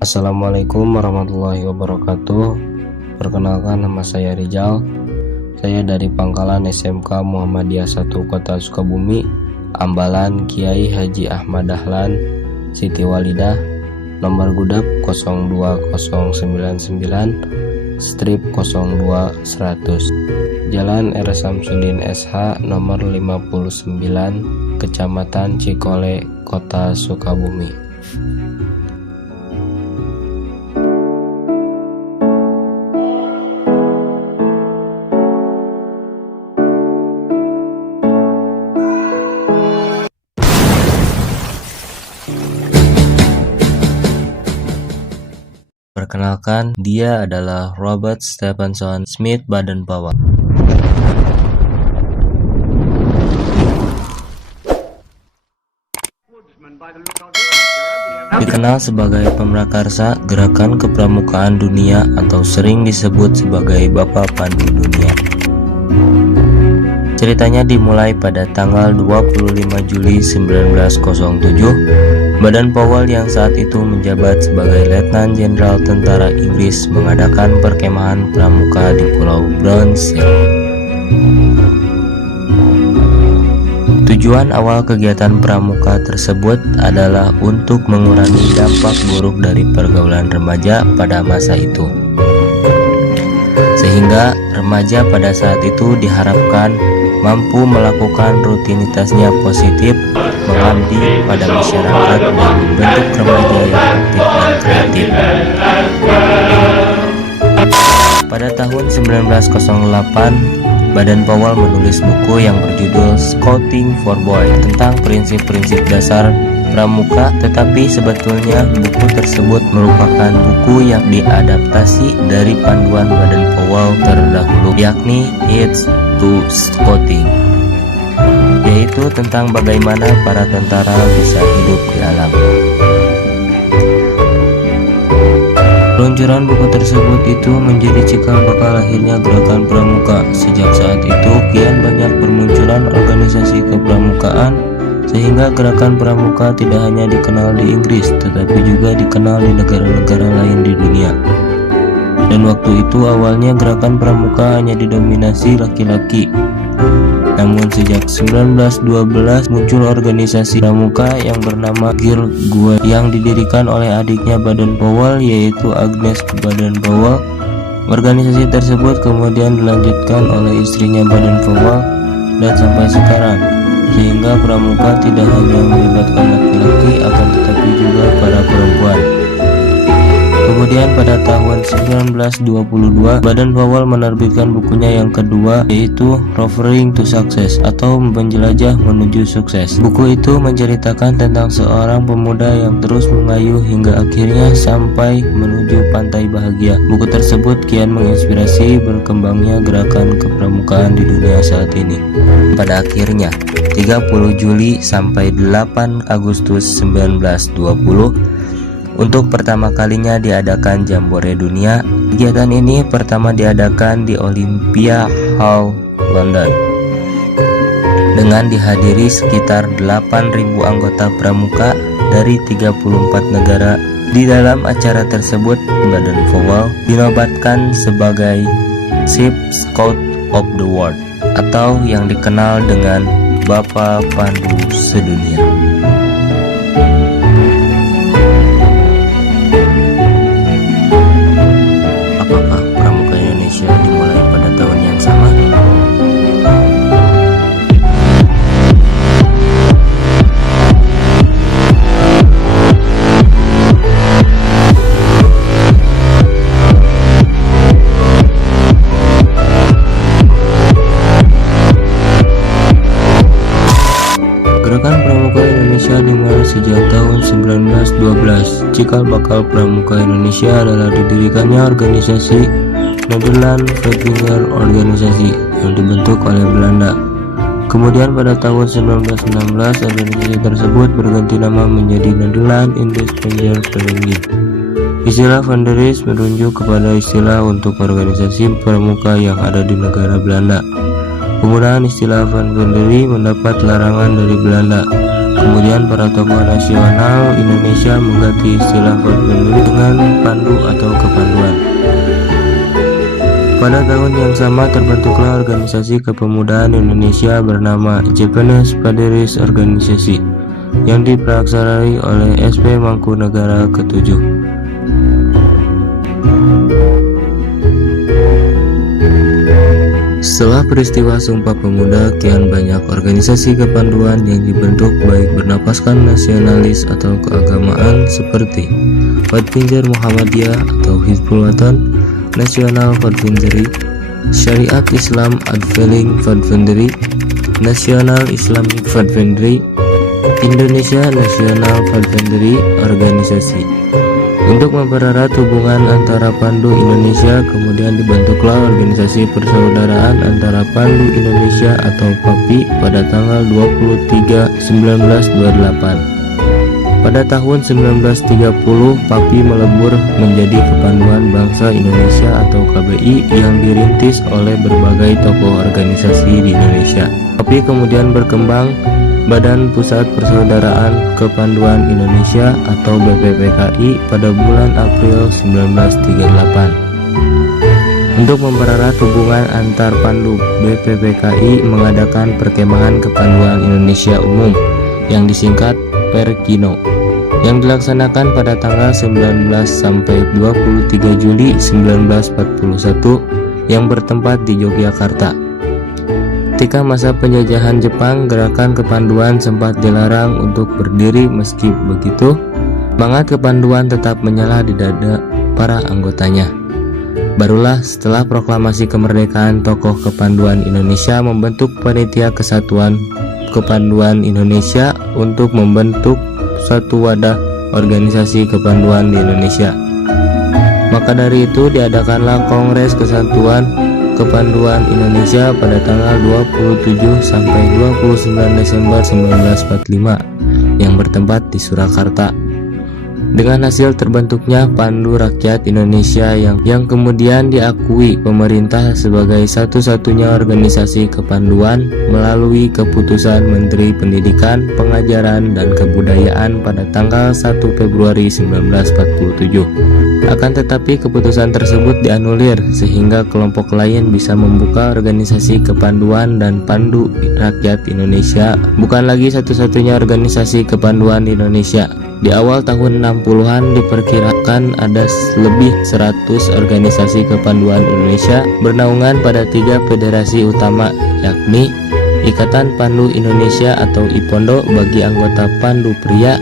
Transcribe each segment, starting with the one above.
Assalamualaikum warahmatullahi wabarakatuh. Perkenalkan, nama saya Rizal. Saya dari Pangkalan SMK Muhammadiyah 1 Kota Sukabumi, Ambalan Kiai Haji Ahmad Dahlan Siti Walidah, nomor gudeg 02099 strip 02100, Jalan R. Samsudin SH nomor 59, Kecamatan Cikole, Kota Sukabumi. Perkenalkan, dia adalah Robert Stephenson Smith Baden-Powell. Dikenal sebagai pemrakarsa gerakan kepramukaan dunia atau sering disebut sebagai Bapak Pandu Dunia. Ceritanya dimulai pada tanggal 25 Juli 1907. Baden-Powell yang saat itu menjabat sebagai Letnan Jenderal Tentara Inggris mengadakan perkemahan pramuka di Pulau Braunschweig. Tujuan awal kegiatan pramuka tersebut adalah untuk mengurangi dampak buruk dari pergaulan remaja pada masa itu, sehingga remaja pada saat itu diharapkan mampu melakukan rutinitasnya positif, mengabdi pada masyarakat dan membentuk remaja yang aktif dan kreatif. Pada tahun 1908, Baden-Powell menulis buku yang berjudul Scouting for Boys tentang prinsip-prinsip dasar pramuka, tetapi sebetulnya buku tersebut merupakan buku yang diadaptasi dari panduan Baden-Powell terdahulu, yakni It's to Scouting, yaitu tentang bagaimana para tentara bisa hidup di alam. Peluncuran buku tersebut itu menjadi cikal bakal lahirnya gerakan pramuka. Sejak saat itu kian banyak bermunculan organisasi kepramukaan, sehingga gerakan pramuka tidak hanya dikenal di Inggris tetapi juga dikenal di negara-negara lain di dunia. Dan waktu itu awalnya gerakan pramuka hanya didominasi laki-laki. Namun sejak 1912 muncul organisasi pramuka yang bernama Girl Guild yang didirikan oleh adiknya Baden-Powell, yaitu Agnes Baden-Powell. Organisasi tersebut kemudian dilanjutkan oleh istrinya Baden-Powell dan sampai sekarang, sehingga pramuka tidak hanya melibatkan laki-laki akan tetapi juga para perempuan. Kemudian pada tahun 1922, Baden-Powell menerbitkan bukunya yang kedua, yaitu Roving to Success atau Menjelajah Menuju Sukses. Buku itu menceritakan tentang seorang pemuda yang terus mengayuh hingga akhirnya sampai menuju pantai bahagia. Buku tersebut kian menginspirasi berkembangnya gerakan kepramukaan di dunia saat ini. Pada akhirnya, 30 Juli sampai 8 Agustus 1920, untuk pertama kalinya diadakan Jambore Dunia. Kegiatan ini pertama diadakan di Olympia Hall, London, dengan dihadiri sekitar 8.000 anggota pramuka dari 34 negara. Di dalam acara tersebut, Baden-Powell dinobatkan sebagai Chief Scout of the World atau yang dikenal dengan Bapak Pandu Sedunia. Apakah pramuka Indonesia dimulai pada tahun yang sama? Gerakan pramuka Indonesia dimulai sejak tahun 1912. Cikal bakal pramuka Indonesia adalah didirikannya organisasi Nederland Veldwinger Organisasi yang dibentuk oleh Belanda. Kemudian pada tahun 1916 organisasi tersebut berganti nama menjadi Nederland Industrijse Vereniging. Istilah Vanderis merujuk kepada istilah untuk organisasi pramuka yang ada di negara Belanda. Penggunaan istilah Vanvenderi mendapat larangan dari Belanda. Kemudian para tokoh nasional Indonesia mengganti istilah Fadvendri dengan pandu atau kepanduan. Pada tahun yang sama terbentuklah organisasi kepemudaan Indonesia bernama Japanese Padres Organisasi yang diperaksarai oleh SP Mangkunegara ke-7. Setelah peristiwa Sumpah Pemuda, kian banyak organisasi kepanduan yang dibentuk baik bernapaskan nasionalis atau keagamaan seperti Fadvinzer Muhammadiyah atau Hizbul Wathan, Nasional Fadvindri, Syariat Islam Adveling Fadvindri, Nasional Islamic Fadvindri, Indonesia Nasional Fadvindri Organisasi. Untuk mempererat hubungan antara Pandu Indonesia, kemudian dibentuklah Organisasi Persaudaraan Antara Pandu Indonesia atau PAPI pada tanggal 23/1928. Pada tahun 1930, PAPI melebur menjadi Kepanduan Bangsa Indonesia atau KBI yang dirintis oleh berbagai tokoh organisasi di Indonesia. PAPI kemudian berkembang Badan Pusat Persaudaraan Kepanduan Indonesia atau BPPKI pada bulan April 1938. Untuk mempererat hubungan antar Pandu, BPPKI mengadakan Perkemahan Kepanduan Indonesia Umum yang disingkat Perkino yang dilaksanakan pada tanggal 19 sampai 23 Juli 1941 yang bertempat di Yogyakarta. Ketika masa penjajahan Jepang, gerakan kepanduan sempat dilarang untuk berdiri. Meski begitu, semangat kepanduan tetap menyala di dada para anggotanya. Barulah setelah proklamasi kemerdekaan, tokoh kepanduan Indonesia membentuk Panitia Kesatuan Kepanduan Indonesia untuk membentuk suatu wadah organisasi kepanduan di Indonesia. Maka dari itu diadakanlah Kongres Kesatuan Kepanduan Indonesia pada tanggal 27 sampai 29 Desember 1945 yang bertempat di Surakarta. Dengan hasil terbentuknya Pandu Rakyat Indonesia yang kemudian diakui pemerintah sebagai satu-satunya organisasi kepanduan melalui keputusan Menteri Pendidikan, Pengajaran, dan Kebudayaan pada tanggal 1 Februari 1947. Akan tetapi keputusan tersebut dianulir sehingga kelompok lain bisa membuka organisasi kepanduan dan Pandu Rakyat Indonesia bukan lagi satu-satunya organisasi kepanduan di Indonesia. Di awal tahun 60-an diperkirakan ada lebih 100 organisasi kepanduan Indonesia bernaungan pada 3 federasi utama, yakni Ikatan Pandu Indonesia atau IPONDO bagi anggota Pandu pria,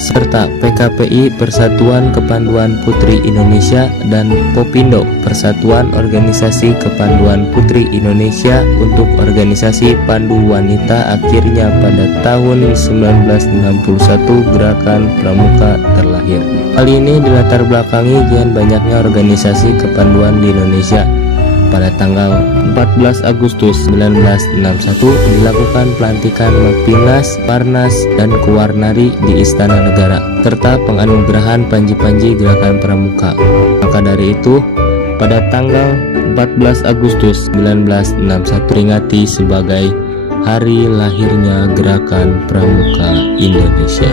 serta PKPI Persatuan Kepanduan Putri Indonesia dan Popindo Persatuan Organisasi Kepanduan Putri Indonesia untuk organisasi Pandu Wanita. Akhirnya pada tahun 1961 Gerakan Pramuka terlahir. Hal ini dilatar belakangi kian banyaknya organisasi kepanduan di Indonesia. Pada tanggal 14 Agustus 1961 dilakukan pelantikan Mapimnas, Parnas, dan Kuwarnari di Istana Negara, serta penganugerahan Panji-Panji Gerakan Pramuka. Maka dari itu, pada tanggal 14 Agustus 1961 peringati sebagai hari lahirnya Gerakan Pramuka Indonesia.